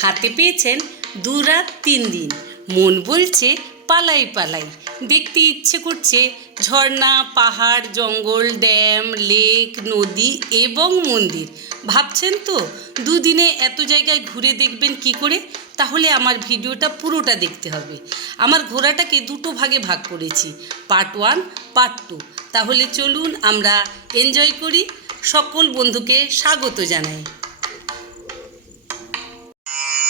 হাতে পেয়েছেন দু রাত তিন দিন। মন বলছে, পালাই পালাই। দেখতে ইচ্ছে করছে, ঝর্ণা, পাহাড়, জঙ্গল, ড্যাম, লেক, নদী এবং মন্দির। ভাবছেন তো, দুদিনে এত জায়গায় ঘুরে দেখবেন কি করে? তাহলে আমার ভিডিওটা পুরোটা দেখতে হবে। আমার ঘোরাটাকে দুটো ভাগে ভাগ করেছি পার্ট ওয়ান পার্ট টু তাহলে চলুন আমরা এনজয় করি। সকল বন্ধুকে স্বাগত জানাই।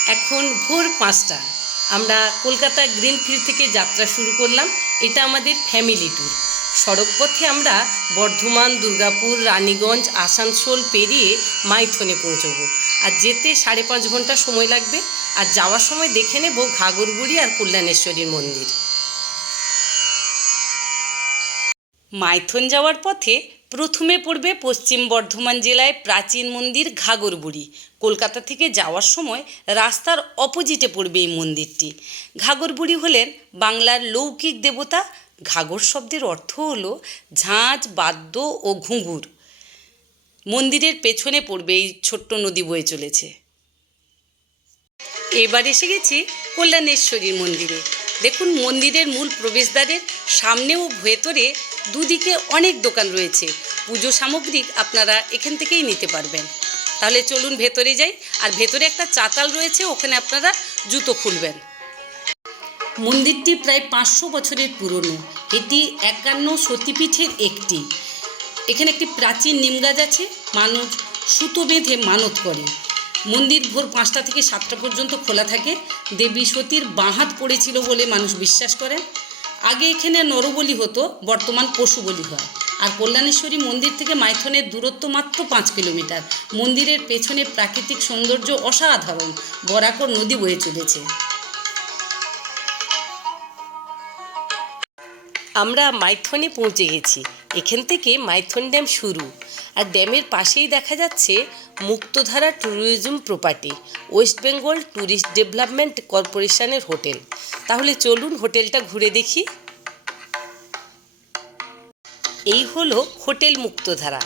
এখন ভোর পাঁচটা। আমরা কলকাতা গ্রিনফিল্ড থেকে যাত্রা শুরু করলাম। এটা আমাদের ফ্যামিলি ট্যুর সড়কপথে আমরা বর্ধমান, দুর্গাপুর, রানীগঞ্জ, আসানসোল পেরিয়ে মাইথনে পৌঁছবো। আর যেতে সাড়ে পাঁচ ঘণ্টা সময় লাগবে। আর যাওয়ার সময় দেখে নেব ঘাগরগুড়ি আর কল্যাণেশ্বরীর মন্দির। মাইথন যাওয়ার পথে প্রথমে পড়বে পশ্চিম বর্ধমান জেলায় প্রাচীন মন্দির ঘাগরবুড়ি। কলকাতা থেকে যাওয়ার সময় রাস্তার অপোজিটে পড়বে এই মন্দিরটি। ঘাগরবুড়ি হলেন বাংলার লৌকিক দেবতা। ঘাগর শব্দের অর্থ হলো ঝাঁঝ বাদ্য ও ঘুঙুর। মন্দিরের পেছনে পড়বে এই ছোট্ট নদী বয়ে চলেছে। এবার এসে গেছি কল্যাণেশ্বরীর মন্দিরে। দেখুন, মন্দিরের মূল প্রবেশদ্বারের সামনে ও ভেতরে দুদিকে অনেক দোকান রয়েছে। পুজো সামগ্রিক আপনারা এখান থেকেই নিতে পারবেন। তাহলে চলুন ভেতরে যাই। আর ভেতরে একটা চাতাল রয়েছে, ওখানে আপনারা জুতো খুলবেন। মন্দিরটি প্রায় পাঁচশো বছরের পুরনো। এটি একান্ন সতীপীঠের একটি। এখানে একটি প্রাচীন নিমগাছ আছে মানুষ সুতো বেঁধে মানত করে। মন্দির ভোর পাঁচটা থেকে সাতটা পর্যন্ত খোলা থাকে। দেবী সতীর বাঁহাত পড়েছিল বলে মানুষ বিশ্বাস করেন আগে এখানে নরবলি হতো, বর্তমান পশু বলি হয়। আর কল্যাণেশ্বরী মন্দির থেকে মাইথনের দূরত্ব মাত্র পাঁচ কিলোমিটার। মন্দিরের পেছনে প্রাকৃতিক সৌন্দর্য অসাধারণ। বরাকর নদী বয়ে চলেছে। আমরা মাইথনে পৌঁছে গেছি। এখান থেকে মাইথন ড্যাম শুরু। আর ড্যামের পাশেই দেখা যাচ্ছে Muktadhara tourism property, west Bengal tourist development কর্পোরেশনের হোটেল। তাহলে চলুন হোটেলটা ঘুরে দেখি। এই হলো হোটেল মুক্তধারা।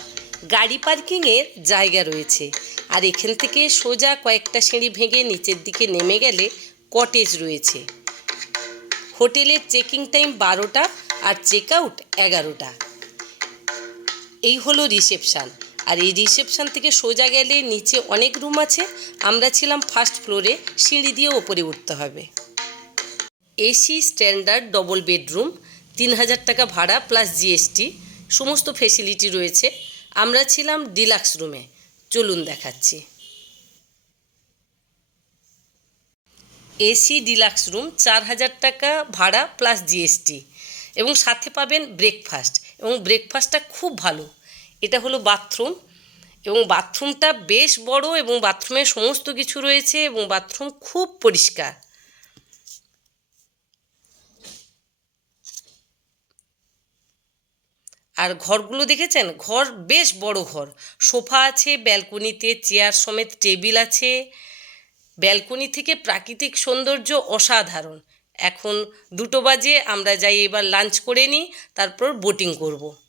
গাড়ি পার্কিংয়ের জায়গা রয়েছে। আর এখান থেকে সোজা কয়েকটা সিঁড়ি ভেঙে নিচের দিকে নেমে গেলে কটেজ রয়েছে। হোটেলের চেকিং টাইম বারোটা আর চেক আউট এগারোটা। এই হলো রিসেপশান। আর এই রিসেপশান থেকে সোজা গেলে নিচে অনেক রুম আছে। আমরা ছিলাম ফার্স্ট ফ্লোরে সিঁড়ি দিয়ে ওপরে উঠতে হবে। এসি স্ট্যান্ডার্ড ডবল বেডরুম তিন হাজার টাকা ভাড়া প্লাস জিএসটি সমস্ত ফেসিলিটি রয়েছে। আমরা ছিলাম ডিলাক্স রুমে চলুন দেখাচ্ছি। এসি ডিলাক্স রুম চার হাজার টাকা ভাড়া প্লাস জিএসটি এবং সাথে পাবেন ব্রেকফাস্ট এবং ব্রেকফাস্টটা খুব ভালো। এটা হলো বাথরুম এবং বাথরুমটা বেশ বড় এবং বাথরুমে সমস্ত কিছু রয়েছে এবং বাথরুম খুব পরিষ্কার। আর ঘরগুলো দেখেছেন? ঘর বেশ বড় ঘর। সোফা আছে, ব্যালকনিতে চেয়ার সমেত টেবিল আছে। ব্যালকনি থেকে প্রাকৃতিক সৌন্দর্য অসাধারণ। এখন দুটো বাজে, আমরা যাই এবার লাঞ্চ করে নিই, তারপর বোটিং করব।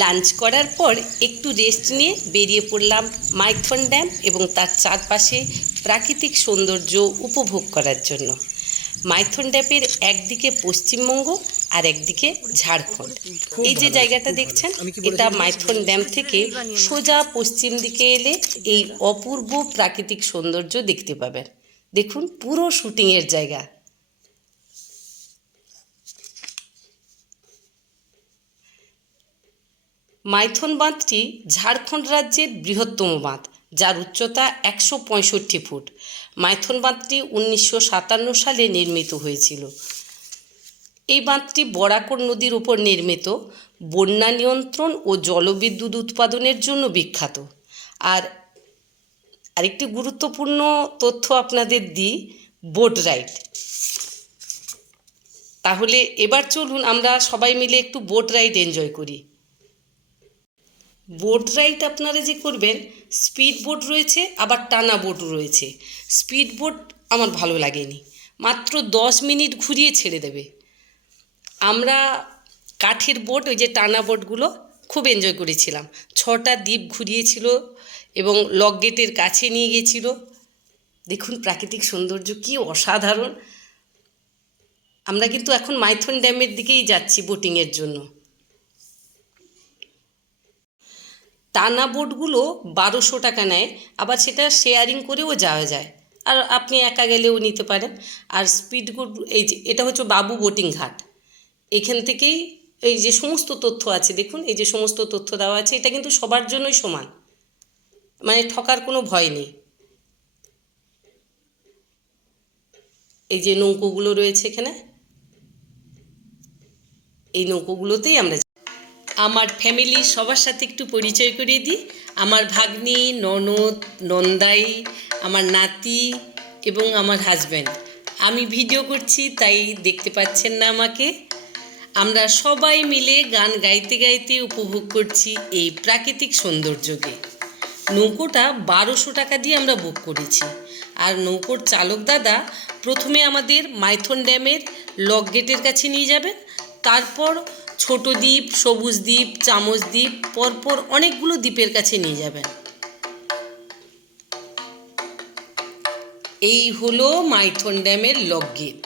লাঞ্চ করার পর একটু রেস্ট নিয়ে বেরিয়ে পড়লাম মাইথন ড্যাম এবং তার চারপাশে প্রাকৃতিক সৌন্দর্য উপভোগ করার জন্য। মাইথন ড্যামের একদিকে পশ্চিমবঙ্গ আর একদিকে ঝাড়খণ্ড। এই যে জায়গাটা দেখছেন এটা মাইথন ড্যাম থেকে সোজা পশ্চিম দিকে এলে এই অপূর্ব প্রাকৃতিক সৌন্দর্য দেখতে পাবেন। দেখুন পুরো শুটিংয়ের জায়গা। মাইথন বাঁধটি ঝাড়খণ্ড রাজ্যের বৃহত্তম বাঁধ, যার উচ্চতা একশো পঁয়ষট্টি ফুট। মাইথন বাঁধটি উনিশশো সাতান্ন সালে নির্মিত হয়েছিল। এই বাঁধটি বরাকর নদীর উপর নির্মিত, বন্যা নিয়ন্ত্রণ ও জলবিদ্যুৎ উৎপাদনের জন্য বিখ্যাত। আর আরেকটি গুরুত্বপূর্ণ তথ্য আপনাদের দিই, বোট রাইড। তাহলে এবার চলুন আমরা সবাই মিলে একটু বোট রাইড এনজয় করি। বোট রাইড আপনারা যে করবেন, স্পিড বোট রয়েছে, আবার টানা বোট রয়েছে। স্পিড বোট আমার ভালো লাগেনি। মাত্র দশ মিনিট ঘুরিয়ে ছেড়ে দেবে। আমরা কাঠের বোট, ওই যে টানা বোটগুলো, খুব এনজয় করেছিলাম। ছটা দ্বীপ ঘুরিয়েছিল এবং লক গেটের কাছে নিয়ে গেছিল। দেখুন প্রাকৃতিক সৌন্দর্য কি অসাধারণ। আমরা কিন্তু এখন মাইথন ড্যামের দিকেই যাচ্ছি বোটিংয়ের জন্য। টানা বোটগুলো বারোশো টাকা নেয়, আবার সেটা শেয়ারিং করেও যাওয়া যায়। আর আপনি একা গেলেও নিতে পারেন। আর স্পিড এই যে, এটা হচ্ছে বাবু বোটিং ঘাট। এখান থেকেই এই যে সমস্ত তথ্য আছে, দেখুন, এই যে সমস্ত তথ্য দেওয়া আছে, এটা কিন্তু সবার জন্যই সমান। মানে ঠকার কোনো ভয় নেই। এই যে নৌকোগুলো রয়েছে এখানে, এই নৌকোগুলোতেই আমরা। আমার ফ্যামিলি সবার সাথে একটু পরিচয় করিয়ে দিই। আমার ভাগ্নি, ননদ, নন্দাই, আমার নাতি এবং আমার হাজব্যান্ড আমি ভিডিও করছি, তাই দেখতে পাচ্ছেন না আমাকে। আমরা সবাই মিলে গান গাইতে গাইতে উপভোগ করছি এই প্রাকৃতিক সৌন্দর্যকে। নৌকোটা বারোশো টাকা দিয়ে আমরা বুক করেছি। আর নৌকোর চালক দাদা প্রথমে আমাদের মাইথন ড্যামের লক গেটের কাছে নিয়ে যাবেন। তারপর ছোট দ্বীপ, সবুজ দ্বীপ, চামচ দ্বীপ, পরপর অনেকগুলো দ্বীপের কাছে নিয়ে যাবেন। এই হলো মাইথন ড্যামের লক গেট।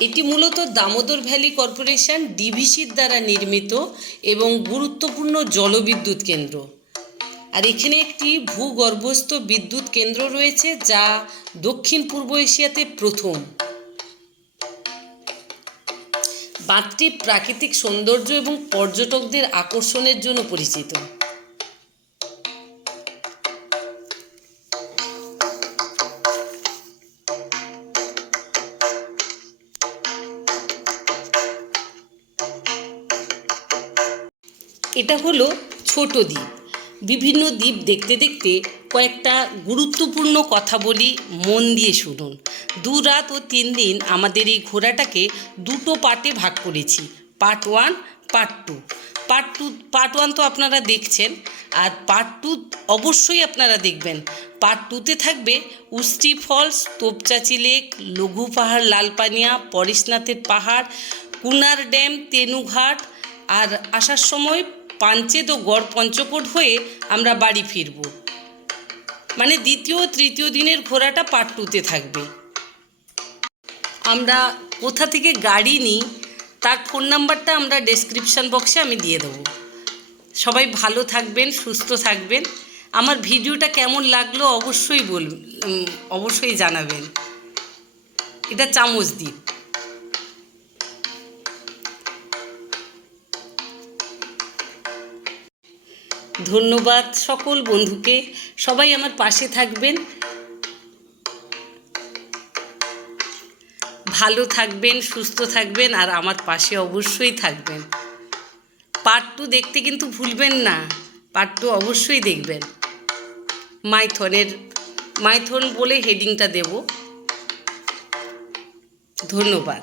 এটি মূলত দামোদর ভ্যালি কর্পোরেশন ডিভিসির দ্বারা নির্মিত এবং গুরুত্বপূর্ণ জলবিদ্যুৎ কেন্দ্র। আর এখানে একটি ভূগর্ভস্থ বিদ্যুৎ কেন্দ্র রয়েছে যা দক্ষিণ পূর্ব এশিয়াতে প্রথম। বাঁধটি প্রাকৃতিক সৌন্দর্য এবং পর্যটকদের আকর্ষণের জন্য পরিচিত। এটা হলো ছোট দ্বীপ। বিভিন্ন দ্বীপ দেখতে দেখতে কয়েকটা গুরুত্বপূর্ণ কথা বলি, মন দিয়ে শুনুন। দু রাত ও তিন দিন আমাদের এই ঘোড়াটাকে দুটো পার্টে ভাগ করেছি। Part one, part two. Part two, part one তো আপনারা দেখছেন, আর পার্ট টু অবশ্যই আপনারা দেখবেন। পার্ট টুতে থাকবে উস্টি ফলস, তোপচাচি লেক, লঘু পাহাড়, লালপানিয়া, পরেশনাথের পাহাড়, কুনার ড্যাম, তেনুঘাট, আর আসার সময় পাঞ্চেত ও গড় পঞ্চকোট হয়ে আমরা বাড়ি ফিরব। মানে দ্বিতীয় তৃতীয় দিনের ঘোরাটা পার্ট টুতে থাকবে। আমরা কোথা থেকে গাড়ি নিই, তার ফোন নাম্বারটা আমরা ডেসক্রিপশান বক্সে আমি দিয়ে দেবো। সবাই ভালো থাকবেন, সুস্থ থাকবেন। আমার ভিডিওটা কেমন লাগল অবশ্যই বল অবশ্যই জানাবেন। এটা চামচ দ্বীপ ধন্যবাদ সকল বন্ধুকে। সবাই আমার পাশে থাকবেন। ভালো থাকবেন, সুস্থ থাকবেন আর আমার পাশে অবশ্যই থাকবেন। পার্ট টু দেখতে কিন্তু ভুলবেন না পার্ট টু অবশ্যই দেখবেন। মাইথনের, মাইথন বলে হেডিংটা দেব। ধন্যবাদ।